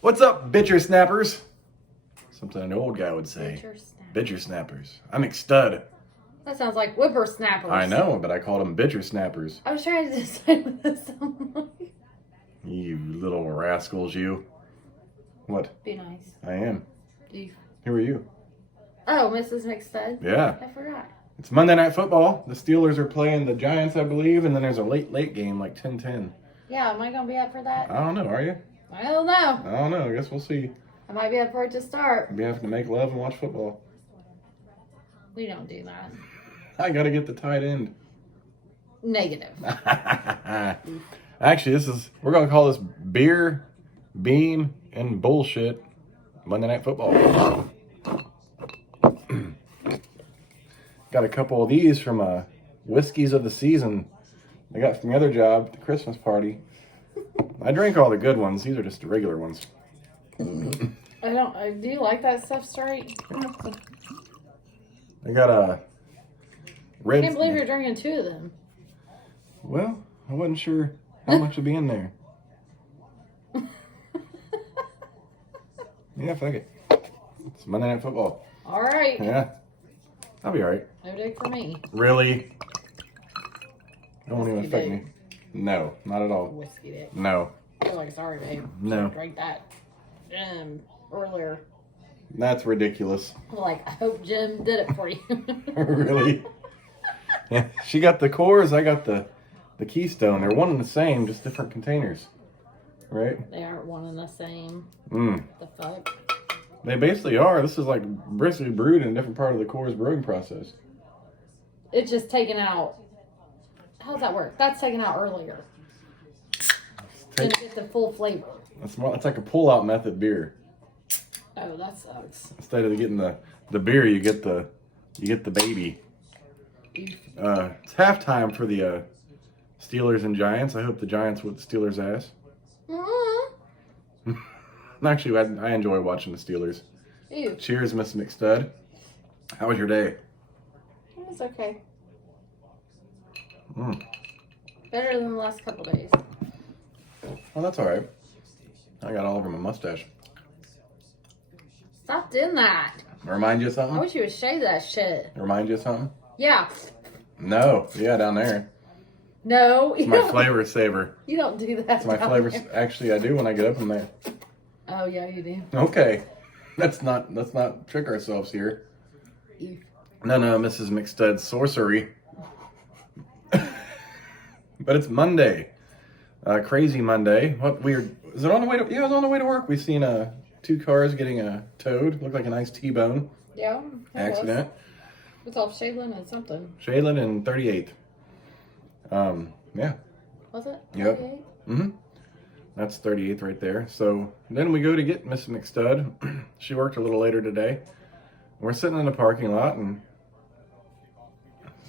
What's up, bitcher snappers? Something an old guy would say. Bitcher snappers. I'm McStud. That sounds like whippersnappers. I know, but I called them bitcher snappers. I was trying to decide what that sounded like. You little rascals, you. What? Be nice. I am. You. Who are you? Oh, Mrs. McStud? Yeah. I forgot. It's Monday Night Football. The Steelers are playing the Giants, I believe, and then there's a late game, like 10-10. Yeah, am I going to be up for that? I don't know, are you? I don't know. I don't know. I guess we'll see. I might be up for it to start. I'll be having to make love and watch football. We don't do that. I gotta get the tight end. Negative. Actually, we're gonna call this Beer, Beam, and Bullshit Monday Night Football. Got a couple of these from Whiskeys of the Season I got from the other job at the Christmas party. I drink all the good ones. These are just the regular ones. Do you like that stuff straight? I got a red. I can't believe you're drinking two of them. Well, I wasn't sure how much would be in there. Yeah, fuck it. It's Monday Night Football. All right. Yeah. I'll be all right. No dick for me. Really? That won't even Whiskey affect dick. me. No, not at all. Whiskey dick. No. I feel like, sorry, babe. No. Drank that earlier. That's ridiculous. Like, I hope Jim did it for you. Really? Yeah, she got the cores, I got the Keystone. They're one and the same, just different containers. Right? They aren't one and the same. Mm. The fuck? They basically are. This is like basically brewed in a different part of the core's brewing process. It's just taken out. How does that work? That's taken out earlier. Didn't get the full flavor. It's like a pull-out method beer. Oh, that sucks. Instead of getting the beer, you get the baby. It's halftime for the Steelers and Giants. I hope the Giants whip the Steelers' ass. Mm-hmm. Actually, I enjoy watching the Steelers. Ew. Cheers, Miss McStud. How was your day? It was okay. Mm. Better than the last couple days. Well, that's all right. I got all over my mustache. Stop doing that. Remind you of I something? wish you would shave that shit. Remind you of something? Yeah. No. Yeah, down there. No. It's my flavor saver. You don't do that. It's my down flavor. there. Actually, I do when I get up from there. Oh, yeah, you do. Okay. Let's not trick ourselves here. Ew. No, Mrs. McStud's sorcery. But it's Monday. Crazy Monday. What weird. Is it on the way to? Yeah, it was on the way to work. We seen two cars getting towed. Looked like a nice T-bone Yeah. accident. It's off Shaylin and something. Shaylin and 38th. Yeah. Was it? Yep. 38? Mm-hmm. That's 38th right there. So then we go to get Miss McStud. She worked a little later today. We're sitting in the parking lot, and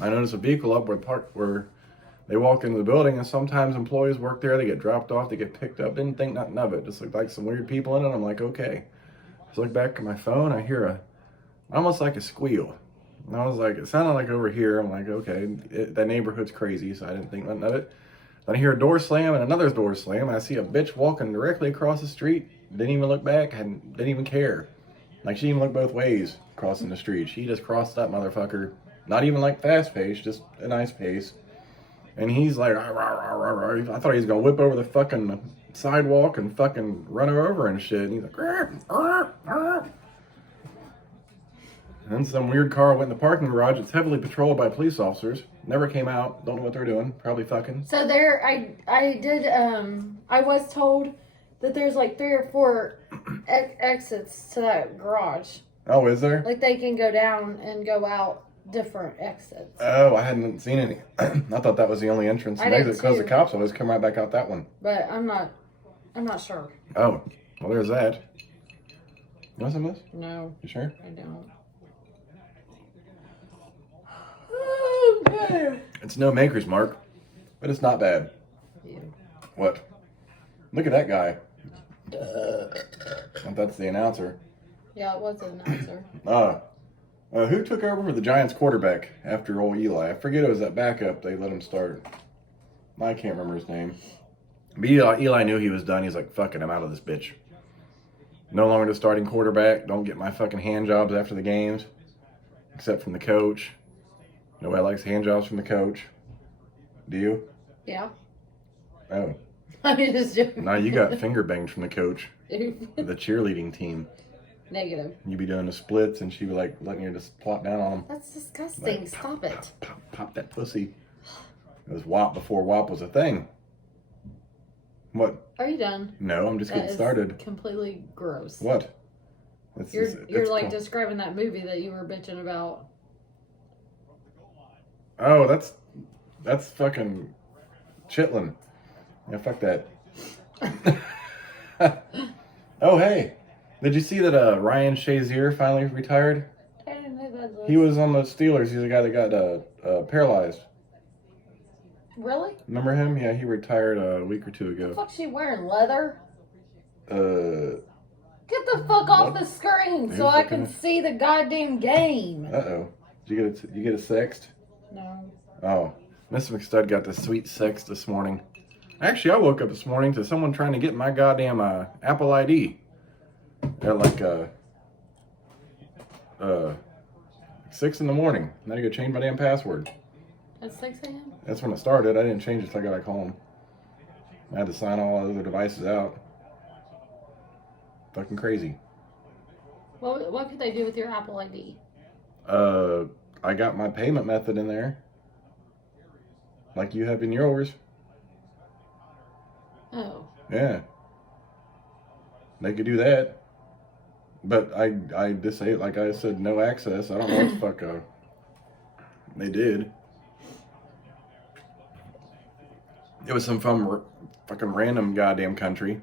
I notice a vehicle up where they walk into the building, and sometimes employees work there. They get dropped off. They get picked up. Didn't think nothing of it. Just looked like some weird people in it. I'm like, okay. So I look back at my phone. I hear almost like a squeal. And I was like, it sounded like over here. I'm like, okay, that neighborhood's crazy, so I didn't think nothing of it. Then I hear a door slam and another door slam, and I see a bitch walking directly across the street. Didn't even look back, didn't even care. Like, she didn't even look both ways crossing the street. She just crossed that motherfucker. Not even like fast pace, just a nice pace. And he's like, rah, rah, rah, rah, rah. I thought he was going to whip over the fucking sidewalk and fucking run her over and shit. And he's like, rah, rah, rah. And some weird car went in the parking garage. It's heavily patrolled by police officers. Never came out. Don't know what they're doing. Probably fucking. So I was told that there's like 3 or 4 exits to that garage. Oh, is there? Like they can go down and go out different exits. Oh, I hadn't seen any. I thought that was the only entrance and I did exit because the too. cops always come right back out that one. But I'm not sure. Oh, well, there's that. You want some of this? No, You sure? I don't. It's no maker's mark, but it's not bad. Yeah. What? Look at that guy. If that's the announcer. Yeah, it was an announcer. Who took over for the Giants quarterback after old Eli? I forget it was that backup they let him start. I can't remember his name. But Eli knew he was done. He's like, fuck it, I'm out of this bitch. No longer the starting quarterback. Don't get my fucking hand jobs after the games, except from the coach. Nobody likes hand jobs from the coach. Do you? Yeah. Oh. I'm just joking. Now you got finger banged from the coach. Oof. The cheerleading team. Negative. You be doing the splits, and she be like letting you just plop down on them. That's disgusting. Like, Stop it. Pop that pussy. It was WAP before WAP was a thing. What? Are you done? No, I'm just getting started. Completely gross. What? You're like describing that movie that you were bitching about. Oh, that's fucking Chitlin. Yeah, fuck that. Oh, hey. Did you see that Ryan Shazier finally retired? I didn't know that. He was on the Steelers. He's the guy that got paralyzed. Really? Remember him? Yeah, he retired a week or two What the ago. fuck's she wearing? Leather? Get the fuck off the screen so I can see the goddamn game. Uh-oh. Did you get a sext? No. Oh. Miss McStud got the sweet sext this morning. Actually, I woke up this morning to someone trying to get my goddamn Apple ID. At like 6 in the morning. Now I gotta change my damn password. At 6 a.m.? That's when it started. I didn't change it till I got back home. I had to sign all other devices out. Fucking crazy. What could they do with your Apple ID? I got my payment method in there. Like you have in yours. Oh. Yeah. They could do that. But I disabled, like I said, no access. I don't know what the fuck they did. It was some fucking random goddamn country.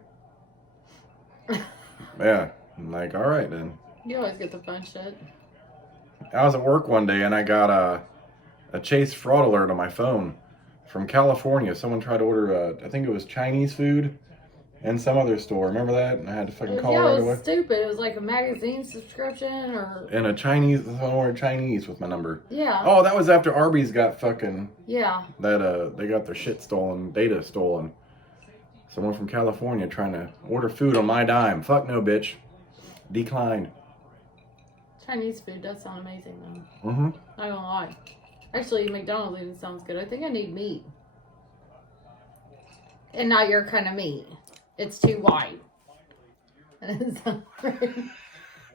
Yeah. I'm like, all right then. You always get the fun shit. I was at work one day and I got a Chase fraud alert on my phone from California. Someone tried to order I think it was Chinese food in some other store. Remember that? And I had to fucking call right away. Yeah, it was stupid. It was like a magazine subscription or... And a Chinese, someone ordered Chinese with my number. Yeah. Oh, that was after Arby's got fucking... Yeah. That, they got their shit stolen, data stolen. Someone from California trying to order food on my dime. Fuck no, bitch. Declined. Chinese food does sound amazing, though. Mm-hmm. Not gonna lie. Actually, McDonald's even sounds good. I think I need meat. And not your kind of meat. It's too white.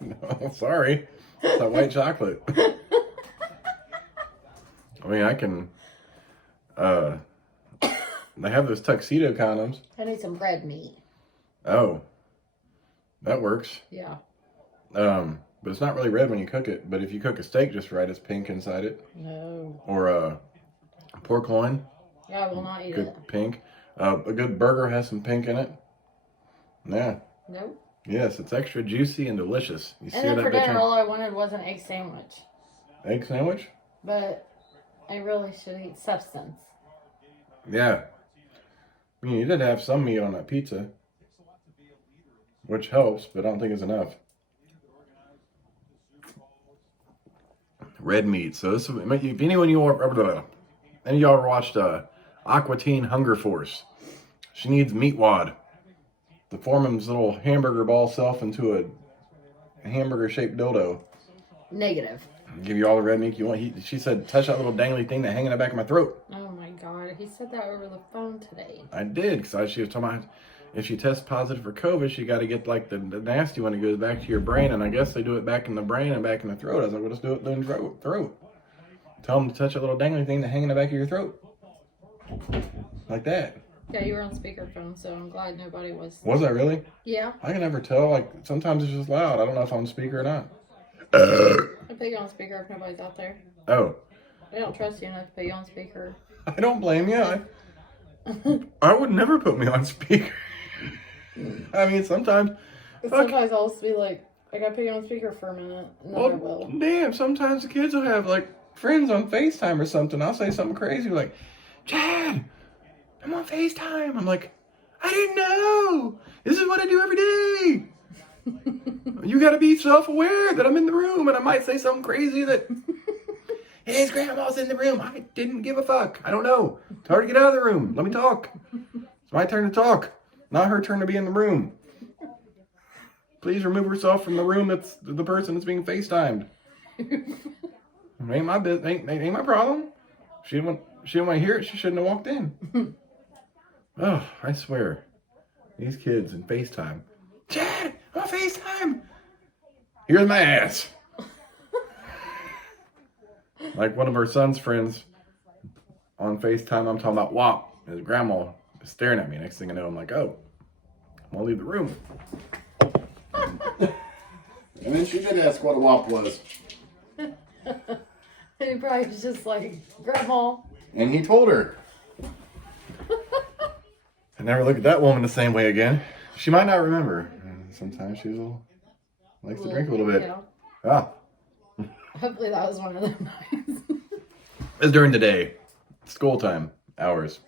No, sorry. It's that white chocolate. I mean, I can... They have those tuxedo condoms. I need some red meat. Oh. That works. Yeah. But it's not really red when you cook it. But if you cook a steak just right, it's pink inside it. No. Or pork loin. Yeah, I will not eat good it. Pink. A good burger has some pink in it. Yeah. Nope. Yes, it's extra juicy and delicious. You And then for dinner, all I wanted was an egg sandwich. Egg sandwich? But I really should eat substance. Yeah. I mean, you did have some meat on that pizza. Which helps, but I don't think it's enough. Red meat. So this, if any of y'all ever watched Aqua Teen Hunger Force, she needs meat wad to form his little hamburger ball self into a hamburger-shaped dildo. Negative. Give you all the red meat you want. She said, touch that little dangly thing that hang in the back of my throat. Oh my god, he said that over the phone today. I did, because she was talking about if she tests positive for COVID, she got to get like the nasty one that goes back to your brain, and I guess they do it back in the brain and back in the throat. I was like, well, let's do it in the throat. Tell them to touch a little dangly thing that hang in the back of your throat. Like that. Yeah, you were on speakerphone, so I'm glad nobody was. Was I really? Yeah. I can never tell. Like, sometimes it's just loud. I don't know if I'm on speaker or not. I put you on speaker if nobody's out there. Oh. I don't trust you enough to put you on speaker. I don't blame you. I would never put me on speaker. I mean, sometimes. Sometimes I'll just be like, I gotta put you on speaker for a minute, and then I will. Damn, sometimes the kids will have, like, friends on FaceTime or something. I'll say something crazy like, Chad, I'm on FaceTime. I'm like, I didn't know. This is what I do every day. You gotta be self-aware that I'm in the room and I might say something crazy that, hey, his grandma's in the room. I didn't give a fuck. I don't know. Tell her to get out of the room. Let me talk. It's my turn to talk. Not her turn to be in the room. please remove herself from the room that's the person that's being FaceTimed. Ain't my business. Ain't my problem. She didn't want to hear it. She shouldn't have walked in. Oh, I swear. These kids in FaceTime. Chad, I'm on FaceTime. Here's my ass. Like one of her son's friends on FaceTime, I'm talking about WAP. His grandma is staring at me. Next thing I know, I'm like, oh, I'm going to leave the room. And then she did ask what a WAP was. He probably was just like, Grandma. And he told her. I never look at that woman the same way again. She might not remember. Sometimes she likes to drink a little bit. Yeah. Ah. Hopefully that was one of them nights. It's during the day. School time. Hours.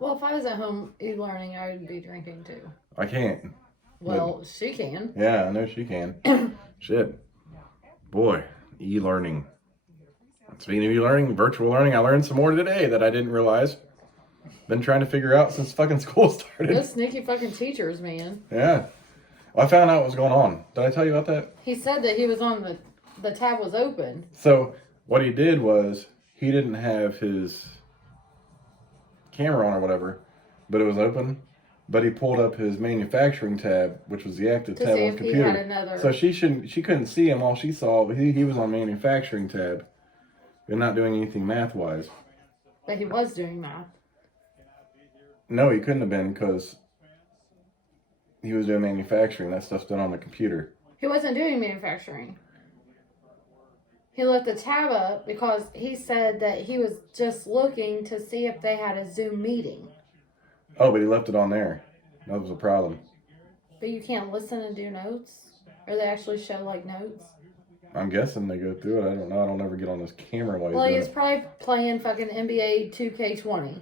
Well, if I was at home e-learning, I would be drinking too. I can't. Well, she can. Yeah, I know she can. Shit. Boy, e-learning. Speaking of e-learning, virtual learning, I learned some more today that I didn't realize. Been trying to figure out since fucking school started. Those sneaky fucking teachers, man. Yeah. Well, I found out what was going on. Did I tell you about that? He said that he was on the tab was open. So what he did was he didn't have his camera on or whatever, but it was open. But he pulled up his manufacturing tab, which was the active tab on the computer. He had another... So she couldn't see him. All she saw, he was on manufacturing tab and not doing anything math wise. But he was doing math. No, he couldn't have been because he was doing manufacturing. That stuff's done on the computer. He wasn't doing manufacturing. He left the tab up because he said that he was just looking to see if they had a Zoom meeting. Oh, but he left it on there. That was a problem. But you can't listen and do notes? Or they actually show, like, notes? I'm guessing they go through it. I don't know. I don't ever get on this camera while he's doing he's it. probably playing fucking NBA 2K20.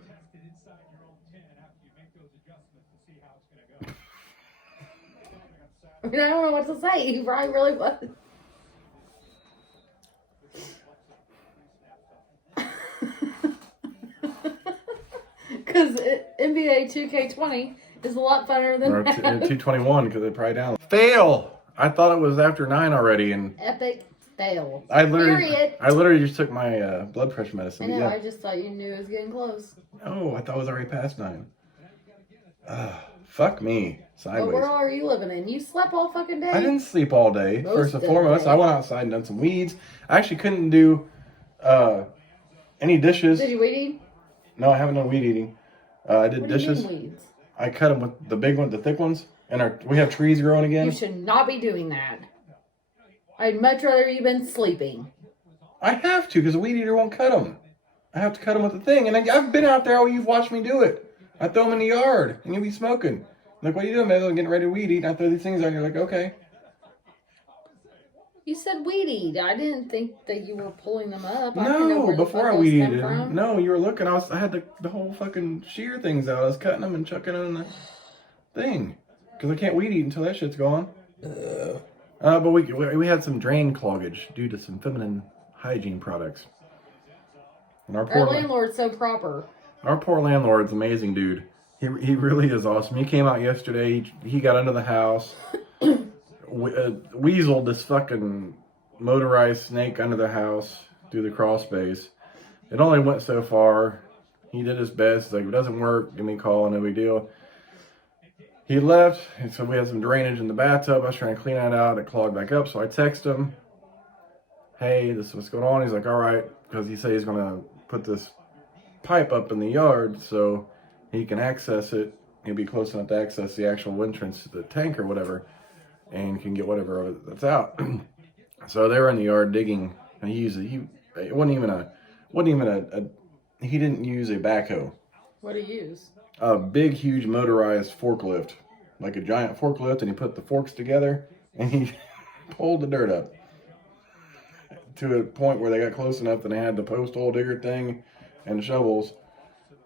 I mean, I don't know what to say. He probably really was. Because NBA 2K20 is a lot better than that. 221 because they probably down. Fail! I thought it was after 9 already, and Epic fail. I literally just took my blood pressure medicine. I know. Yeah. I just thought you knew it was getting close. Oh, I thought it was already past 9. Fuck me. Sideways. What world are you living in? You slept all fucking day? I didn't sleep all day. Most First and of the foremost, day. I went outside and done some weeds. I actually couldn't do any dishes. Did you weed eat? No, I haven't done weed eating. I did What dishes. do you mean weeds? I cut them with the big ones, the thick ones, and we have trees growing again. You should not be doing that. I'd much rather you been sleeping. I have to because a weed eater won't cut them. I have to cut them with the thing, and I've been out there. All you've watched me do it. I throw them in the yard, and you'll be smoking. Like, what are you doing, man? I'm getting ready to weed eat. And I throw these things on. You're like, okay. You said weed eat. I didn't think that you were pulling them up. I didn't know No, where the before fuck I those weed stem eated. from. No, you were looking. I had the whole fucking shear things out. I was cutting them and chucking them in the thing because I can't weed eat until that shit's gone. But we had some drain cloggage due to some feminine hygiene products. And Our landlord's so proper. Our poor landlord's amazing, dude. He really is awesome. He came out yesterday. He got under the house, weaseled this fucking motorized snake under the house through the crawl space. It only went so far. He did his best. Like, if it doesn't work, give me a call. No big deal. He left, and so we had some drainage in the bathtub. I was trying to clean that out. It clogged back up, so I texted him, hey, this is what's going on. He's like, all right, because he said he's going to put this pipe up in the yard so he can access it. He'll be close enough to access the actual entrance to the tank or whatever, and can get whatever of it that's out. So they were in the yard digging, and he didn't use a backhoe. What do you use? A big, huge motorized forklift, like a giant forklift, and he put the forks together, and he pulled the dirt up to a point where they got close enough that they had the post hole digger thing and the shovels.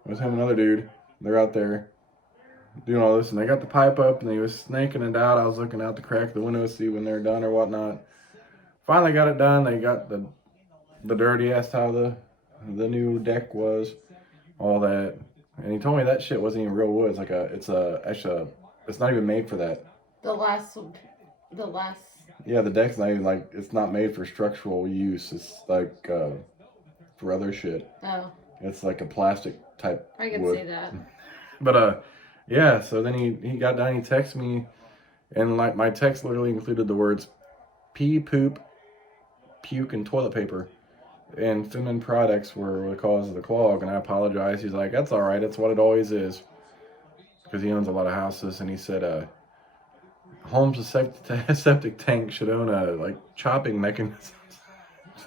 It was him and another dude. They're out there doing all this, and they got the pipe up, and he was snaking it out. I was looking out the crack of the window to see when they're done or whatnot. Finally got it done. They got the dirt. He asked how the new deck was, all that. And he told me that shit wasn't even real wood. It's like it's not even made for that. The last. Yeah, the deck's not even like, it's not made for structural use. It's like for other shit. Oh. It's like a plastic type I can wood. see that. But yeah. So then he got done. He texted me, and like my text literally included the words pee, poop, puke, and toilet paper. And feminine products were the cause of the clog. And I apologized. He's like, that's all right. That's what it always is. Because he owns a lot of houses, and he said, homes septic tank should own a like chopping mechanism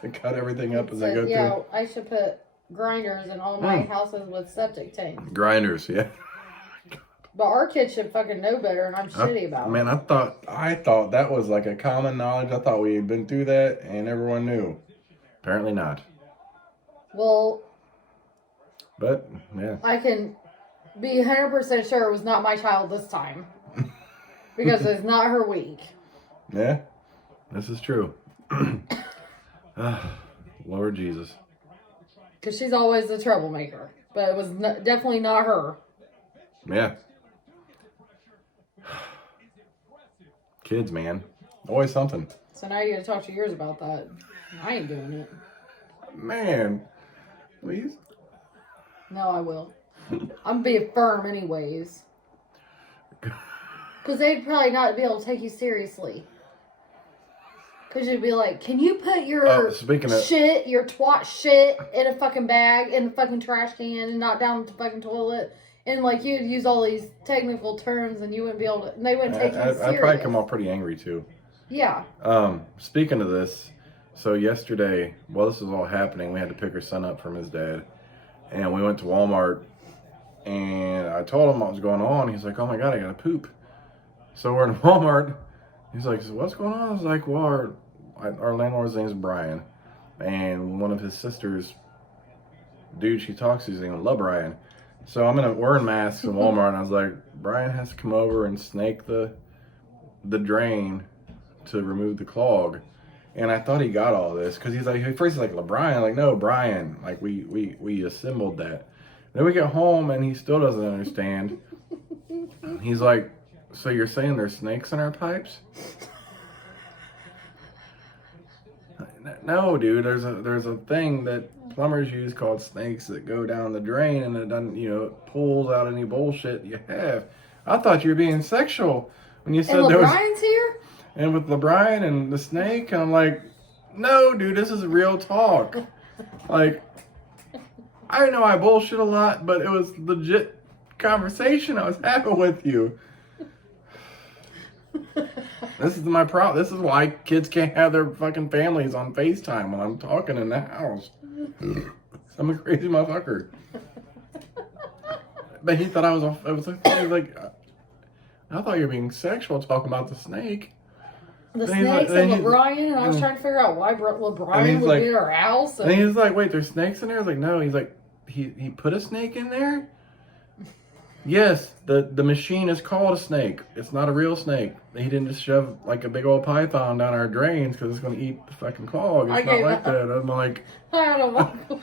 to cut everything up as they go yeah, through. I should put grinders in all my houses with septic tanks. Grinders, yeah. But our kids should fucking know better, and I'm shitty about it. Man, I thought that was like a common knowledge. I thought we had been through that and everyone knew. Apparently not. Well, but yeah, I can be 100% sure it was not my child this time. Because it's not her week. Yeah, this is true. Lord Jesus. Because she's always the troublemaker. But it was definitely not her. Yeah. Kids, man. Always something. So now you gotta talk to yours about that. I ain't doing it. Man. Please? No, I will. I'm being firm anyways. Because they'd probably not be able to take you seriously. Because you'd be like, can you put your shit, your twat shit in a fucking bag, in a fucking trash can, and not down the fucking toilet? And like, you'd use all these technical terms, and you wouldn't be able to, and they wouldn't take you serious. I'd probably come off pretty angry too. Yeah. Speaking of this, so yesterday, while this was all happening, we had to pick her son up from his dad. And we went to Walmart, and I told him what was going on. He's like, oh my God, I gotta poop. So we're in Walmart. He's like, so what's going on? I was like, well, our landlord's name is Brian. And one of his sisters, dude she talks to, his name is Love Brian. So we're in masks in Walmart, and I was like, Brian has to come over and snake the drain to remove the clog. And I thought he got all this, because he's like, first he's like, LeBrian, like, no, Brian. Like, we assembled that. Then we get home, and he still doesn't understand. He's like, so you're saying there's snakes in our pipes? No, dude. There's a thing that plumbers use called snakes that go down the drain, and it doesn't, it pulls out any bullshit you have. I thought you were being sexual when you said there was. And LeBrian's here? And with LeBrian and the snake, and I'm like, no, dude, this is real talk. Like, I know I bullshit a lot, but it was legit conversation I was having with you. This is my problem. This is why kids can't have their fucking families on FaceTime when I'm talking in the house. I'm a crazy motherfucker. But he thought I was like, I thought you were being sexual talking about the snake. The snakes and LeBrian, and I was trying to figure out why LeBrian would be at our house. And he's like, wait, there's snakes in there? I was like, no. He's like, he put a snake in there? Yes, the machine is called a snake. It's not a real snake. He didn't just shove like a big old python down our drains because it's going to eat the fucking clog. It's not like that. I'm like, I don't know.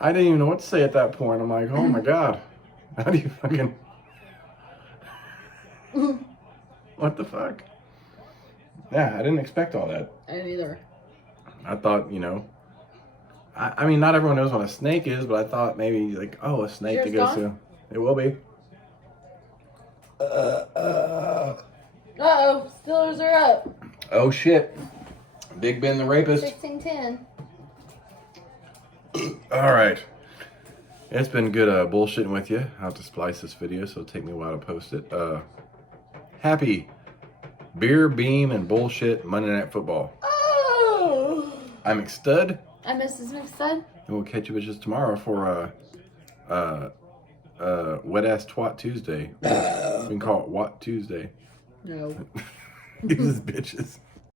I didn't even know what to say at that point. I'm like, oh my God. How do you fucking... What the fuck? Yeah, I didn't expect all that. I didn't either. I thought, I mean, not everyone knows what a snake is, but I thought maybe like, oh, a snake that goes to... It will be. Uh-oh. Steelers are up. Oh, shit. Big Ben the rapist. 16-10. All right. It's been good bullshitting with you. I'll have to splice this video, so it'll take me a while to post it. Happy Beer, Beam, and Bullshit Monday Night Football. Oh! I'm McStud. I'm Mrs. McStud. And we'll catch you bitches tomorrow for Wet Ass Twat Tuesday. We can call it What Tuesday. No. These bitches.